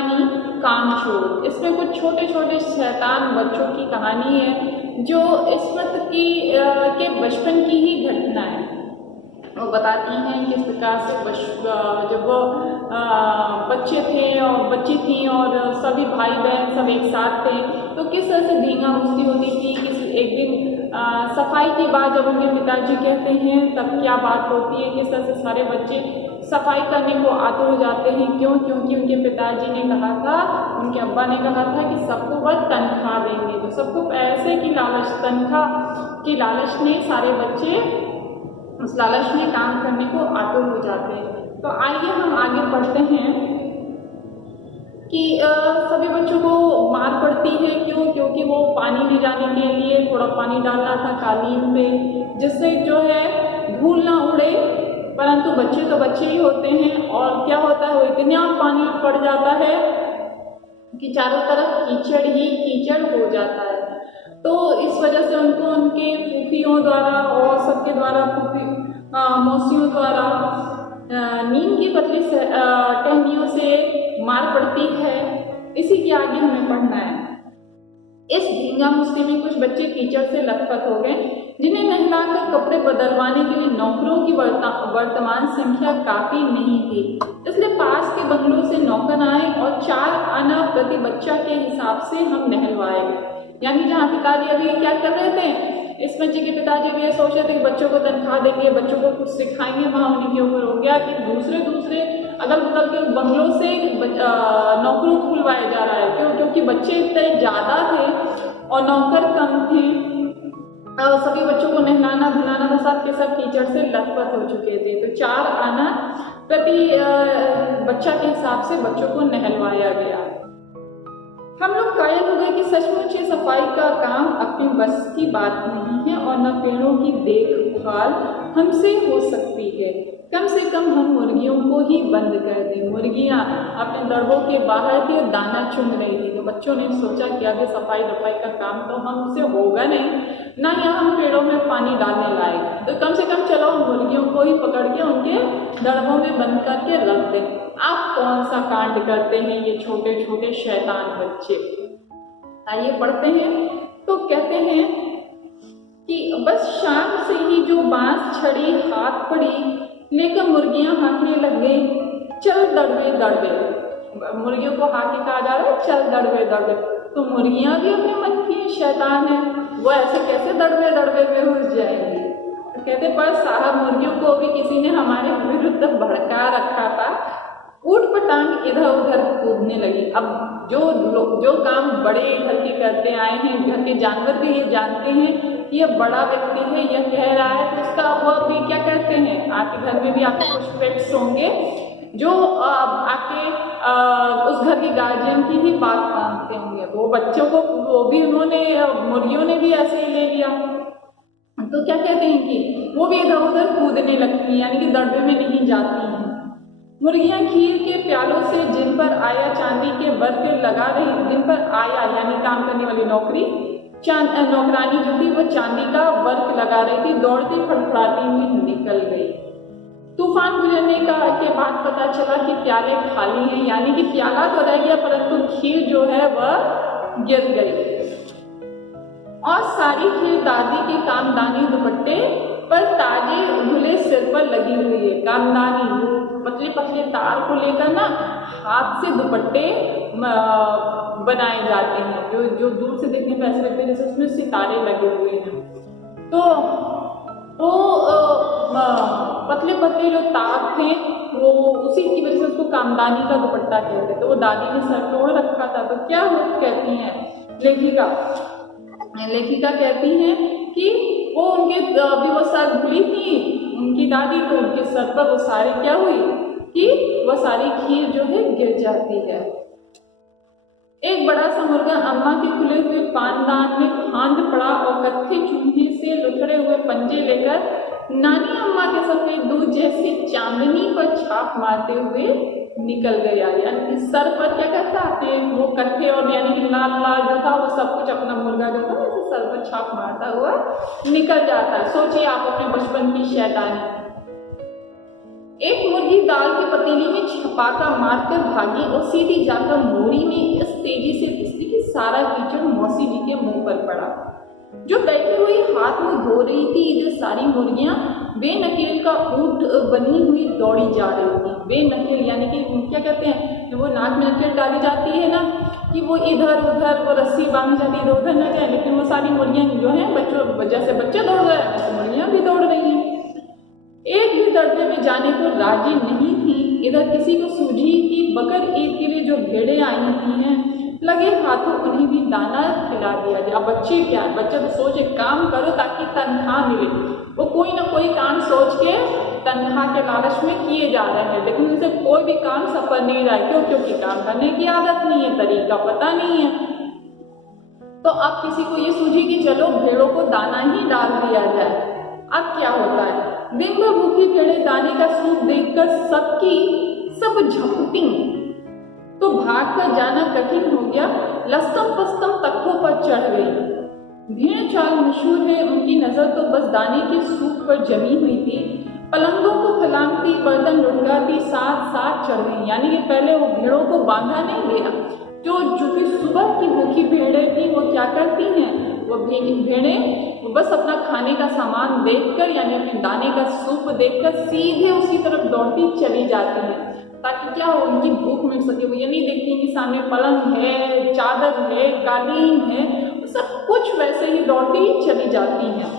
कहानी कामचोर। इसमें कुछ छोटे छोटे शैतान बच्चों की कहानी है जो इस्मत की के बचपन की ही घटना है। वो बताती हैं किस प्रकार से जब वो बच्चे थे और बच्ची थी और सभी भाई बहन सब एक साथ थे तो किस तरह से धींगा मुस्ती होती थी। एक दिन सफाई की बात जब उनके पिताजी कहते हैं तब क्या बात होती है, किस तरह से सारे बच्चे सफाई करने को आतुर हो जाते हैं। क्यों? क्योंकि उनके पिताजी ने कहा था, उनके अब्बा ने कहा था कि सबको बस तनख्वाह देंगे, तो सबको पैसे की लालच, तनख्वाह की लालच ने सारे बच्चे उस लालच में काम करने को आतुर हो जाते हैं। तो आइए हम आगे बढ़ते हैं कि सभी बच्चों को मार पड़ती है। क्यों? क्योंकि वो पानी ले जाने के लिए थोड़ा पानी डालना था कालीन पे, जिससे जो है धूल ना उड़े, परंतु बच्चे तो बच्चे ही होते हैं और क्या होता है वो इतना पानी पड़ जाता है कि चारों तरफ कीचड़ ही कीचड़ हो जाता है। तो इस वजह से उनको उनके फूफियों द्वारा और सबके द्वारा, मौसियों द्वारा नीम की पतली टहनियों से मार पड़ती है। इसी के आगे हमें पढ़ना है। इस धींगा मुस्ती में कुछ बच्चे कीचड़ से लथपथ हो गए, जिन्हें नहलाकर कपड़े बदलवाने के लिए नौकरों की वर्तमान संख्या काफी नहीं थी। इसलिए पास के बंगलों से नौकर आए और 4 आना प्रति बच्चा के हिसाब से हम नहलवाए गए। यानी जहाँ पिताजी अभी क्या कर रहे थे, इस बच्चे के पिताजी भी ये सोच रहे थे कि बच्चों को तनख्वाह देंगे, बच्चों को कुछ सिखाएंगे। वहाँ उन्हीं के ऊपर हो गया कि दूसरे अगल बगल के बंगलों से नौकरों को बुलवाया जा रहा है। क्यों? क्योंकि बच्चे इतने ज़्यादा थे और नौकर कम थे। सभी बच्चों को नहलाना धुलाना था, सब के सब कीचड़ से लथपथ हो चुके थे। तो 4 आना प्रति बच्चा के हिसाब से बच्चों को नहलवाया गया। हम लोग कायल हो गए कि सचमुच ये सफाई का काम अपने बस की बात नहीं है और न पेड़ों की देखभाल हमसे हो सकती है। कम से कम हम मुर्गियों को ही बंद कर दें। मुर्गियां अपने दड़बों के बाहर के दाना चुन रही थी, तो बच्चों ने सोचा कि अभी सफाई दफाई का काम तो हमसे होगा नहीं, ना या हम पेड़ों में पानी डालने लायक, तो कम से कम चलो मुर्गियों को ही पकड़ के उनके दड़बों में बंद करके रख दें। आप कौन सा कांड करते हैं ये छोटे छोटे शैतान बच्चे? आइए पढ़ते हैं। तो कहते हैं कि बस शाम से ही जो बांस छड़ी हाथ पड़ी लेकर मुर्गियां हाँकने लग गई, चल दड़बे दड़बे। मुर्गियों को हाँके कहा जा रहा है, चल दड़बे दड़बे। तो मुर्गियां भी अपने मन की शैतान है, वो ऐसे कैसे दड़बे दड़बे में घुस जाएंगी। तो कहते पर साहब मुर्गियों को भी किसी ने हमारे विरुद्ध भड़का रखा था, ऊट पटांग इधर उधर कूदने लगी। अब जो काम बड़े घर के करते आए हैं, घर के जानवर भी ये जानते हैं कि यह बड़ा व्यक्ति है, यह कह रहा है, तो उसका वो भी क्या करते हैं, आपके घर में भी आपके कुछ पेट्स होंगे जो आपके उस घर के गार्जियन की भी बात मानते होंगे। तो बच्चों को वो भी उन्होंने, मुर्गियों ने भी ऐसे ही ले लिया। तो क्या कहते हैं कि वो भी इधर उधर कूदने लगती हैं, यानी कि दड़बे में नहीं जाती हैं। मुर्गियां खीर के प्यालों से जिन पर आया चांदी के वर्क लगा रही, जिन पर आया यानी काम करने वाली नौकरानी जो थी वो चांदी का वर्क लगा रही थी, दौड़ती फड़फड़ाती हुई निकल गई। तूफान गुजरने के बाद पता चला कि प्याले खाली हैं, यानी कि प्याला तो रह गया परंतु खीर जो है वह गिर गई। और सारी खीर दादी के कामदानी दुपट्टे पर ताजे धुले सिर पर लगी हुई है। कामदानी पतले पतले तार को लेकर ना हाथ से दुपट्टे बनाए जाते हैं, जो दूर से देखने में ऐसे लगते हैं जैसे उसमें सितारे लगे हुए हैं। तो पतले पतले जो तार थे वो उसी की वजह से उसको कामदानी का दुपट्टा कहते हैं। तो वो दादी ने सर तोड़ रखा था। तो क्या वो कहती हैं लेखिका कहती हैं कि वो उनके अभी वो सर धुली थी उनकी दादी, तो उनके सर पर वो सारी क्या हुई कि वो सारी खीर जो है गिर जाती है। एक बड़ा सा मुर्गा अम्मा के खुले हुए पानदान में फांद पड़ा और कत्थे चूल्हे से लुथड़े हुए पंजे लेकर नानी अम्मा के सफेद दूध जैसी चांदनी पर छाप मारते हुए निकल गया। यानी सर पर क्या करता है वो कत्थे और यानी कि लाल लाल जो था वो सब कुछ अपना मुर्गा जो था वैसे सर पर छाप मारता हुआ निकल जाता है। सोचिए आप अपने बचपन की शैतानी। एक मुर्गी दाल के पतीले में छपाका मारकर भागी और सीधी जाकर मोरी में इस तेजी से फिसली कि सारा कीचड़ मौसी जी के मुंह पर पड़ा। जो बैठी हुई हाथ मुंह धो रही थी, इधर सारी मुर्गियां बेनकेल का ऊंट बनी हुई दौड़ी जा रही थी। बेनकेल यानी कि क्या कहते हैं, वो नाक में नकेल डाली जाती है ना, कि वो इधर उधर वो रस्सी बांधी जाती है, इधर उधर न जाए, लेकिन वो सारी मुर्गियां जो हैं बच्चों जैसे बच्चे दौड़ रहे हैं वैसे मुर्गियां भी दौड़ रही हैं। एक भी दर्दे में जाने को राजी नहीं थी। इधर किसी को सूझी कि बकर ईद के लिए जो भेड़े आई हुई हैं, लगे हाथों उन्हें भी दाना खिला दिया जाए। अब बच्चे क्या है, बच्चे तो सोचे काम करो ताकि तनख्वाह मिले, वो कोई ना कोई काम सोच के तनख्वाह के लालच में किए जा रहे हैं, लेकिन उनसे कोई भी काम सफल नहीं रहा है। क्यों? क्योंकि काम करने की आदत नहीं है, तरीका पता नहीं है। तो अब किसी को ये सूझी कि चलो भेड़ों को दाना ही डाल दिया जाए। अब क्या होता है, दिन भर भूखी भेड़ें दाने का सूप देखकर सब झपटी, तो भागकर जाना कठिन हो गया। लस्तम पस्तम तख्तों पर चढ़ गई। भेड़ चाल मशहूर है, उनकी नजर तो बस दाने के सूप पर जमी हुई थी। पलंगों को फलांगती, बर्तन लुढ़काती साथ साथ चढ़ गई। यानी कि पहले वो भेड़ों को बांधा नहीं गया। जो कि सुबह की भूखी भेड़ें थी वो क्या करती हैं, वो भेड़ें बस अपना खाने का सामान देखकर यानी अपने दाने का सूप देखकर सीधे उसकी तरफ दौड़ती चली जाती हैं, ताकि क्या हो, उनकी भूख मिट सके। वो ये नहीं देखती कि सामने पलंग है, चादर है, कालीन है, सब कुछ वैसे ही दौड़ती चली जाती हैं।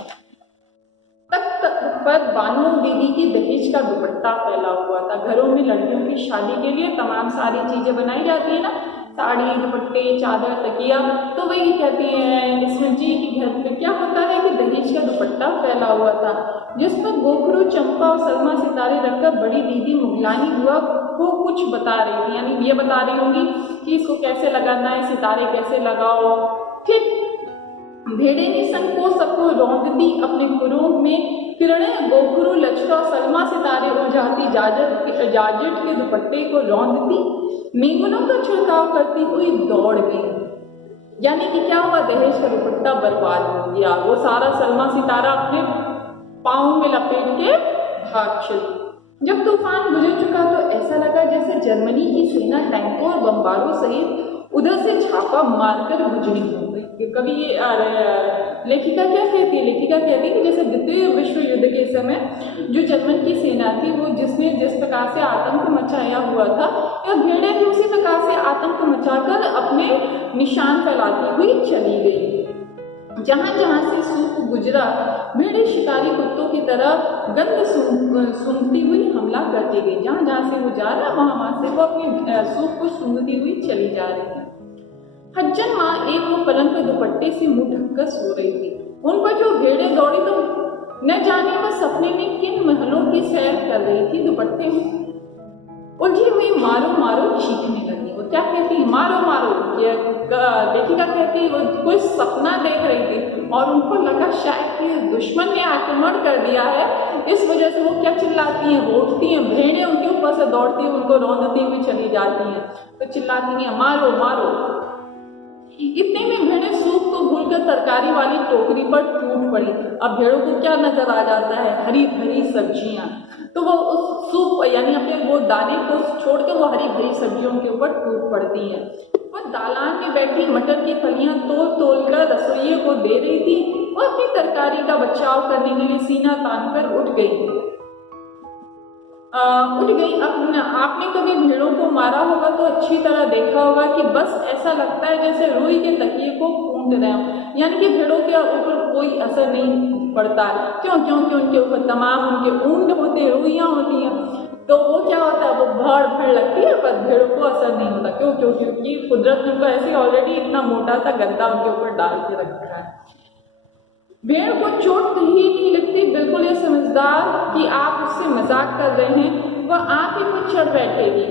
तक पर बानो दीदी की दहेज का दुपट्टा फैला हुआ था। घरों में लड़कियों की शादी के लिए तमाम सारी चीजें बनाई जाती है ना, साड़ी, दुपट्टे, चादर, तकिया, तो वही कहती हैं इसमें जी कि घर में क्या होता है कि दहेज का दुपट्टा फैला हुआ था, जिस पर गोखरू, चंपा और सलमा सितारे रखकर बड़ी दीदी मुगलानी बुआ को कुछ बता रही थी। यानी ये बता रही होंगी कि इसको कैसे लगाना है, सितारे कैसे लगाओ। ठीक भेड़े ने संकोच सबको रौंदती अपने खुरों में किरणें गोखरू, लचका और सलमा सितारे उलझाती जाजिट के दुपट्टे को रौंदती मेंगनों का छिड़काव करती हुई दौड़ गई। यानी कि क्या हुआ, दहेज का दुपट्टा बर्बाद हो गया। वो सारा सलमा सितारा अपने पाँव में लपेट के भाग चली। जब तूफान गुजर चुका तो ऐसा लगा जैसे जर्मनी की सेना टैंकों और बम्बारों सहित उधर से छापा मारकर गुजरी हो गई। कभी ये लेखिका क्या कहती है, लेखिका कहती है कि जैसे द्वितीय विश्व युद्ध के समय जो जर्मन की सेना थी वो जिसने जिस प्रकार से आतंक मचाया हुआ था, या भेड़ें भी उसी प्रकार से आतंक मचाकर अपने निशान फैलाती हुई चली गई। जहां जहां से सूप गुजरा, भेड़ें शिकारी कुत्तों की तरह गंध सूंघती हुई हमला करती गई। जहां जहां से वो जा रहा वहां से वो अपने सूप को सूंघती हुई चली जा रही है। हज्जन माँ एक वो पलंग के दुपट्टे से मुंह ढककर सो रही थी। उन पर जो भेड़ें दौड़ी तो न जाने वह सपने में किन महलों की सैर कर रही थी। दुपट्टे में उलझी हुई मारो मारो चीखने लगी। वो क्या कहती, मारो मारो। लेखिका कहती वो कोई सपना देख रही थी और उनको लगा शायद कि दुश्मन ने आक्रमण कर दिया है, इस वजह से वो क्या चिल्लाती हैं, वो उठती हैं, भेड़ें उनके ऊपर से दौड़ती हैं, उनको रौंदती हुई चली जाती हैं, तो चिल्लाती हैं मारो मारो। इतने में भेड़ें सूप को भूलकर तरकारी वाली टोकरी पर टूट पड़ी। अब भेड़ों को क्या नजर आ जाता है, हरी भरी सब्जियां, तो वो उस सूप यानी अपने वो दाने को छोड़कर वो हरी भरी सब्जियों के ऊपर टूट पड़ती हैं। वह दालान में बैठी मटर की फलियां तोड़ कर रसोइये को दे रही थी और अपनी तरकारी का बचाव करने के लिए सीना तान कर उठ गई। आपने कभी भेड़ों को मारा होगा तो अच्छी तरह देखा होगा कि बस ऐसा लगता है जैसे रुई के तकिए को कूट रहे हो। यानी कि भेड़ों के ऊपर कोई असर नहीं पड़ता है। क्योंकि उनके ऊपर तमाम उनके ऊंट होते हैं, रुइयां होती हैं, तो वो क्या होता है, वो भाड़ भड़ लगती है, पर भेड़ों को असर नहीं होता। क्योंकि कुदरत ने उनको ऐसे ऑलरेडी इतना मोटा सा गद्दा उनके ऊपर डाल के रखा है। भेड़ को चोट ही नहीं लगती, बिल्कुल ये समझदार कि आप उससे मजाक कर रहे हैं, वह आंखें पर चढ़ बैठेगी।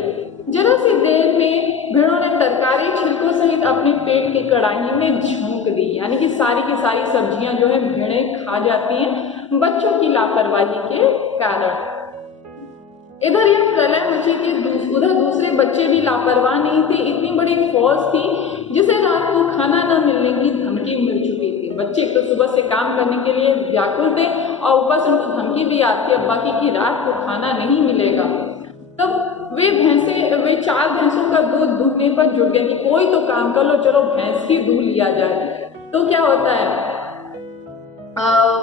जरा सी देर में भेड़ों ने तरकारी छिलकों सहित अपने पेट की कड़ाही में झोंक दी। यानी कि सारी की सारी सब्जियां जो है भेड़ें खा जाती हैं बच्चों की लापरवाही के कारण। इधर यह प्रलय मची थी, उधर दूसरे बच्चे भी लापरवाह नहीं थे। इतनी बड़ी फौज थी जिसे रात को खाना न मिलने की धमकी मिल चुकी थी। बच्चे तो सुबह से काम करने के लिए व्याकुल थे और ऊपर से उनको धमकी भी आती है बाकी की रात को खाना नहीं मिलेगा। तब वे 4 भैंसों का दूध दूहने पर जुट गए कि कोई तो काम कर लो, चलो भैंस की दूध लिया जाए। तो क्या होता है,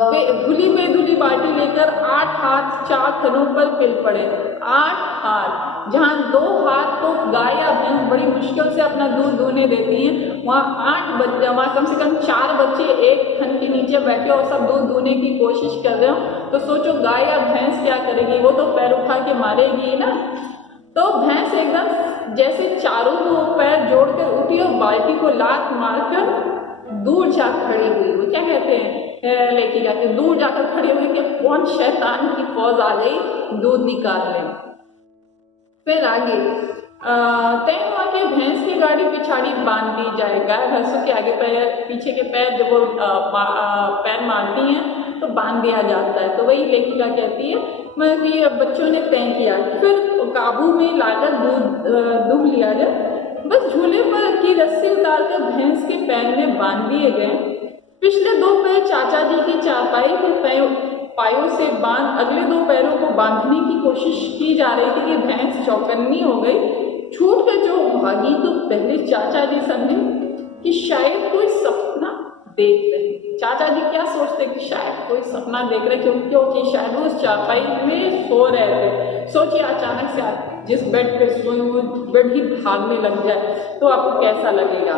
वे धुली बेधुली बाल्टी लेकर 8 हाथ 4 थनों पर पिल पड़े। 8 हाथ, जहाँ 2 हाथ तो गाय या भैंस बड़ी मुश्किल से अपना दूध दूहने देती हैं, वहाँ 8 बच्चे, वहाँ कम से कम 4 बच्चे एक थन के नीचे बैठे और सब दूध दूहने की कोशिश कर रहे हो। तो सोचो गाय या भैंस क्या करेगी, वो तो पैर उठा के मारेगी ना। तो भैंस एकदम जैसे चारों को पैर जोड़कर उठी और बाल्टी को लात मारकर दूर जा खड़ी हुई। वो क्या कहते हैं, लेके जाके दूर जाकर खड़ी हुई कि कौन शैतान की फौज आ गई दूध निकाल ले। फिर आगे तय हुआ कि भैंस की गाड़ी पिछाड़ी बांध दी जाए। गाय भैंसों के आगे पैर, पीछे के पैर जब वो पैर मारती हैं तो बांध दिया जाता है। तो वही लेखिका कहती है मतलब कि बच्चों ने तय किया, फिर काबू में लाकर दूध लिया जाए। बस झूले पर की रस्सी उतारकर भैंस के पैर में बांध दिए गए। पिछले 2 पैर चाचा जी की चारपाई के पायों से बांध अगले 2 पैरों को बांधने की कोशिश की जा रही थी कि भैंस चौकन्नी हो गई। छूट कर जो भागी तो पहले चाचा जी समझे कि शायद कोई सपना देख रहे। चाचा जी क्या सोचते कि शायद कोई सपना देख रहे, क्योंकि शायद वो उस चारपाई में सो रहे थे। सोचिए अचानक से जिस बेड पे सोए वो बेड ही भागने लग जाए तो आपको कैसा लगेगा।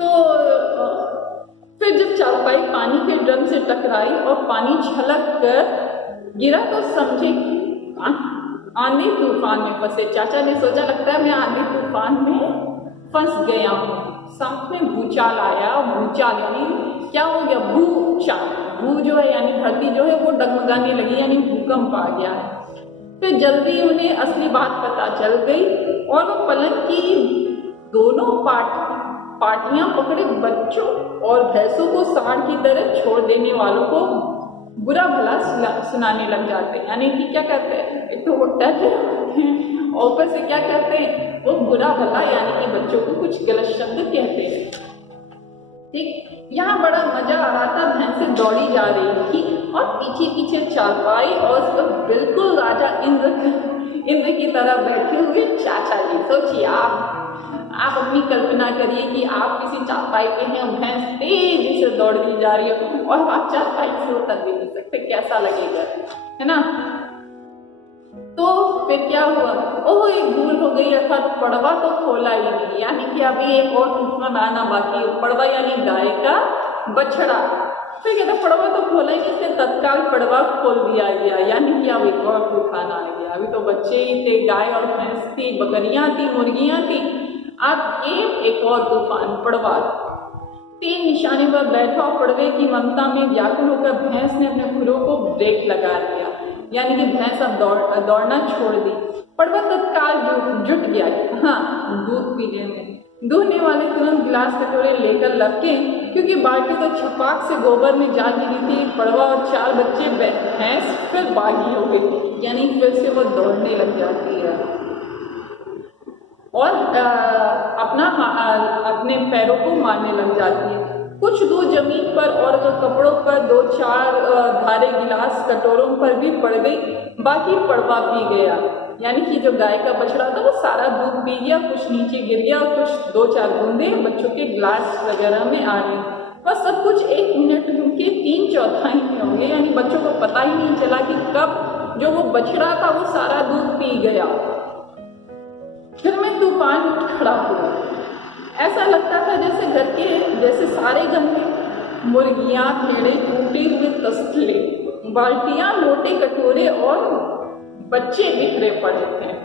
तो फिर जब चारपाई पानी के ड्रम से टकराई और पानी छलक कर गिरा तो समझे आंधी तूफान में फंसे। चाचा ने सोचा लगता है मैं आंधी तूफान में फंस गया हूँ। साथ में भूचाल आया। भूचाल यानी क्या हो गया, भूचाल, भू जो है यानी धरती जो है वो डगमगाने लगी यानी भूकंप आ गया है। फिर जल्दी उन्हें असली बात पता चल गई और वो पलंग की दोनों पार्टियां पकड़े बच्चों और भैंसों को सांड की तरह छोड़ देने वालों को बुरा भला सुनाने लग जाते हैं। यानी कि क्या कहते हैं, एक तो वो डर रहे होते हैं और ऊपर से क्या कहते हैं, वो बुरा भला यानी कि बच्चों को कुछ गलत शब्द कहते हैं। ठीक, यहाँ बड़ा मजा आ रहा था। भैंसें दौड़ी जा रही थी और पीछे पीछे चारपाई और उस पर बिल्कुल राजा इंद्र की तरह बैठे हुए चाचा जी। सोचिए आप अपनी कल्पना करिए कि आप किसी चारपाई पे हैं और भैंस तेजी से दौड़ती जा रही है और आप चारपाई से उतर भी नहीं सकते, कैसा लगेगा, है ना। तो फिर क्या हुआ, ओह एक भूल हो गई, अर्थात पड़वा तो खोला ही नहीं। यानी कि अभी एक और तूफान आना बाकी है। पड़वा यानी गाय का बछड़ा। फिर कहता पड़वा तो खोला ही नहीं, इसने तत्काल पड़वा खोल दिया गया। यानी कि अब एक और तूफान आ गया। अभी तो बच्चे ही थे, गाय और भैंस थी, बकरियां थी, मुर्गियां थी। अब एक और तूफान पड़वा। 3 निशाने पर बैठा और पड़वे की ममता में व्याकुल होकर भैंस ने अपने खुरों को ब्रेक लगा दिया। यानी कि भैंस अब दौड़ना छोड़ दी। पड़वा तत्काल जुट गया, हाँ, दूध पीने में। दूहने वाले तुरंत गिलास कटोरे लेकर लपके, क्योंकि बाल्टी तो छपाक से गोबर में जा गिरी थी। पड़वा और 4 बच्चे भैंस फिर बागी हो गई, यानी फिर से वो दौड़ने लग जाती है और अपने पैरों को मारने लग जाती है। कुछ दूर जमीन पर और कपड़ों पर 2-4 धारे गिलास कटोरों पर भी पड़ गई। बाकी पड़वा पी गया। यानी कि जो गाय का बछड़ा था वो सारा दूध पी गया, कुछ नीचे गिर गया और कुछ 2-4 बूंदे बच्चों के गिलास वगैरह में आ गई। बस सब कुछ 1 मिनट के 3/4 में होंगे। यानी बच्चों को पता ही नहीं चला कि कब जो वो बछड़ा था वो सारा दूध पी गया। फिर में तूफान खड़ा हुआ। ऐसा लगता था जैसे सारे घर में मुर्गियां, भेड़े, टूटे हुए तसले, बाल्टियां, लोटे, कटोरे और बच्चे बिखरे पड़े थे।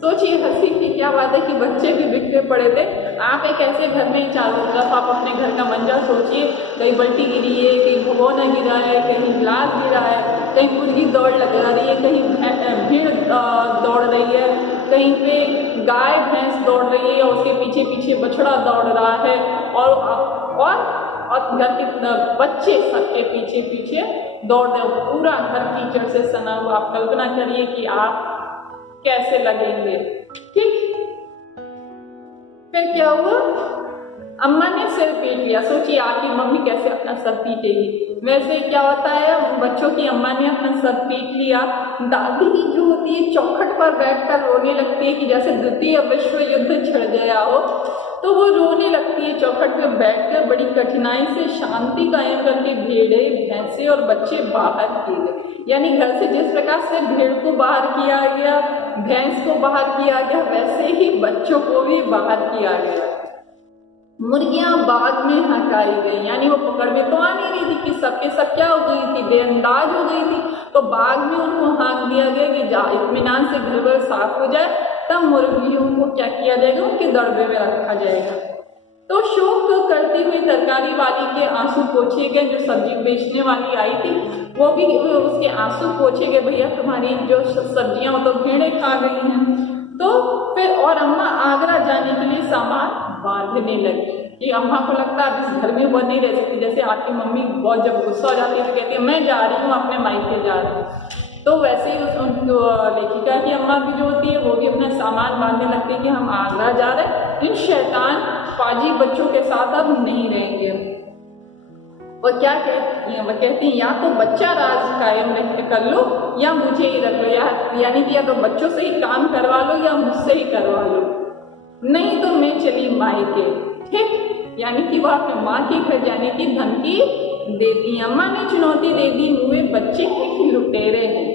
सोचिए हंसी की क्या बात है कि बच्चे भी बिखरे पड़े थे। आप एक ऐसे घर में चारों तरफ आप अपने घर का मंजर सोचिए, कहीं बल्टी गिरी है, कहीं भगोना गिरा है, कहीं गिलास गिरा है, कहीं मुर्गी दौड़ लगा रही है, कहीं भीड़ दौड़ रही है, कहीं पे गाय भैंस दौड़ रही है और उसके पीछे पीछे बछड़ा दौड़ रहा है और और घर के बच्चे सबके पीछे पीछे दौड़ रहे हो, पूरा घर कीचड़ से सना हुआ। आप कल्पना करिए कि आप कैसे लगेंगे। ठीक, फिर क्या हुआ, अम्मा ने सिर पीट लिया। सोचिए आपकी मम्मी कैसे अपना सर पीटेगी। वैसे क्या होता है, बच्चों की अम्मा ने अपना सर पीट लिया। दादी जो होती है चौखट पर बैठकर रोने लगती है कि जैसे द्वितीय विश्व युद्ध छिड़ गया हो, तो वो रोने लगती है चौखट पर बैठकर। बड़ी कठिनाई से शांति कायम करके भेड़े, भैंसे और बच्चे बाहर किए गए। यानी घर से जिस प्रकार से भेड़ को बाहर किया गया, भैंस को बाहर किया गया, वैसे ही बच्चों को भी बाहर किया गया। मुर्गियां बाग में हटाई गई, यानी वो पकड़ में तो आ नहीं रही थी कि सबके सब क्या हो गई थी, बेअंदाज हो गई थी, तो बाग में उनको हाँक दिया गया कि जा इत्मीनान से घर वर साफ हो जाए, तब मुर्गियों को क्या किया जाएगा, उनके दड़बे में रखा जाएगा। तो शोक करती हुई तरकारी वाली के आंसू पोछे गए। जो सब्जी बेचने वाली आई थी वो भी उसके आंसू पोछे गए, भैया तुम्हारी जो सब्जियां वो तो भेड़े खा गई हैं। तो फिर और अम्मा आगरा जाने के लिए सामान बांधने लगी कि अम्मा को लगता है अब इस घर में वो नहीं रह सकती। जैसे आपकी मम्मी बहुत जब गुस्सा हो जाती है तो कहती है मैं जा रही हूँ, अपने मायके जा रही हूँ, तो वैसे ही उस लेखिका की अम्मा भी जो होती है वो भी अपना सामान बांधने लगती है कि हम आगरा जा रहे हैं, इन शैतान पाजी बच्चों के साथ अब नहीं रहेंगे। वो क्या कहती हैं, वो कहती हैं या तो बच्चा राज कायम कर लो या मुझे ही रख लो, यानी कि या तो बच्चों से ही काम करवा लो या मुझसे ही करवा लो, नहीं तो मैं चली मायके। ठीक, यानी कि वह अपने माँ के घर जाने की धमकी देती है। अम्मा ने चुनौती दे दी, हुए बच्चे हैं कि लुटेरे हैं।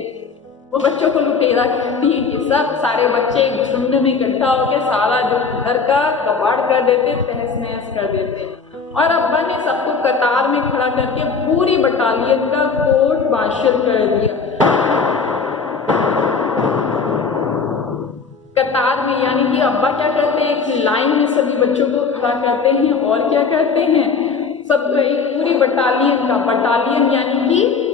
वो बच्चों को लुटेरा कहती है कि सब सारे बच्चे एक झुंड में इकट्ठा होकर सारा जो घर का कबाड़ कर देते, तहस नहस कर देते। और अब्बा ने सबको कतार में खड़ा करके पूरी बटालियन का कोर्ट मार्शल कर दिया। कतार में, यानी कि अब्बा क्या करते हैं, एक लाइन में सभी बच्चों को खड़ा करते हैं और क्या करते हैं, सब एक पूरी बटालियन का, बटालियन यानी कि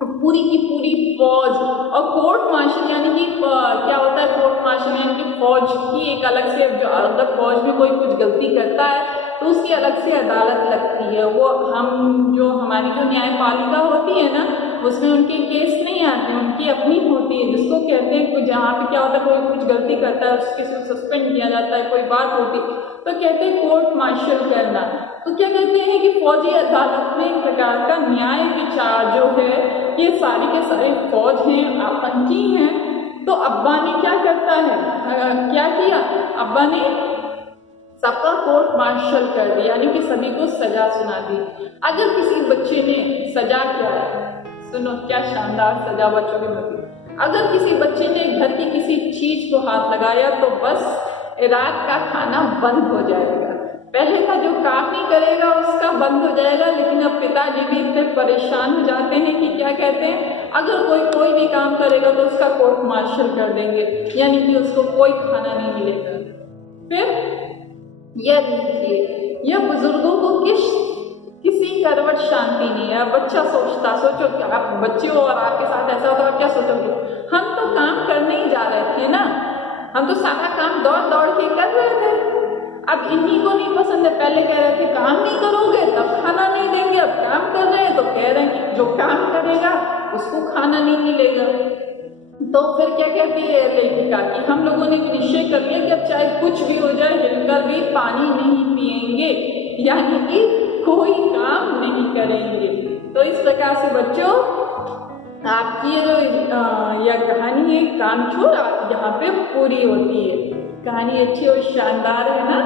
पूरी की पूरी फौज। और कोर्ट मार्शल यानी कि क्या होता है, कोर्ट मार्शल यानी कि फौज की एक अलग से, जो अगर फौज में कोई कुछ गलती करता है तो उसकी अलग से अदालत लगती है। वो हम जो हमारी जो न्यायपालिका होती है ना, उसमें उनके केस नहीं आते, उनकी अपनी होती है, जिसको कहते हैं कोई, जहाँ पे क्या होता है कोई कुछ गलती करता है उसके सस्पेंड किया जाता है, कोई बात होती तो कहते हैं कोर्ट मार्शल करना। तो क्या कहते हैं कि फौजी अदालत में एक प्रकार का न्याय विचार जो है, ये सारे के सारे फौज हैं, आतंकी हैं। तो अब्बा ने क्या करता है, क्या किया, अब्बा ने सबका कोर्ट मार्शल कर दिया, यानी कि सभी को सजा सुना दी। अगर किसी बच्चे ने, सजा क्या है, सुनो क्या शानदार सजा बच्चों की होती है। अगर किसी बच्चे ने घर की किसी चीज को हाथ लगाया तो बस रात का खाना बंद हो जाएगा। पहले का जो काम नहीं करेगा उसका बंद हो जाएगा, लेकिन अब पिताजी भी इतने परेशान हो जाते हैं कि क्या कहते हैं, अगर कोई भी काम करेगा तो उसका कोर्ट मार्शल कर देंगे, यानी कि उसको कोई खाना नहीं मिलेगा। फिर यह देखिए, यह बुजुर्गों को किसी करवट शांति नहीं है। बच्चा सोचता, सोचो कि आप बच्चे हो और आपके साथ ऐसा होता, आप क्या सोचोगे, हम तो काम करने ही जा रहे थे ना, हम तो सारा काम दौड़ दौड़ के कर रहे थे। अब इन्हीं को नहीं पसंद है, पहले कह रहे थे काम नहीं करोगे तब खाना नहीं देंगे, अब काम कर रहे हैं तो कह रहे हैं कि जो काम करेगा उसको खाना नहीं मिलेगा। तो फिर क्या कहती है लेखिका कि हम लोगों ने निश्चय कर लिया कि अब चाहे कुछ भी हो जाए हिलकर भी पानी नहीं पिएंगे, यानी कि कोई काम नहीं करेंगे। तो इस प्रकार से बच्चों आपकी जो यह कहानी है काम छोड़ यहाँ पे पूरी होती है। कहानी अच्छी और शानदार है ना।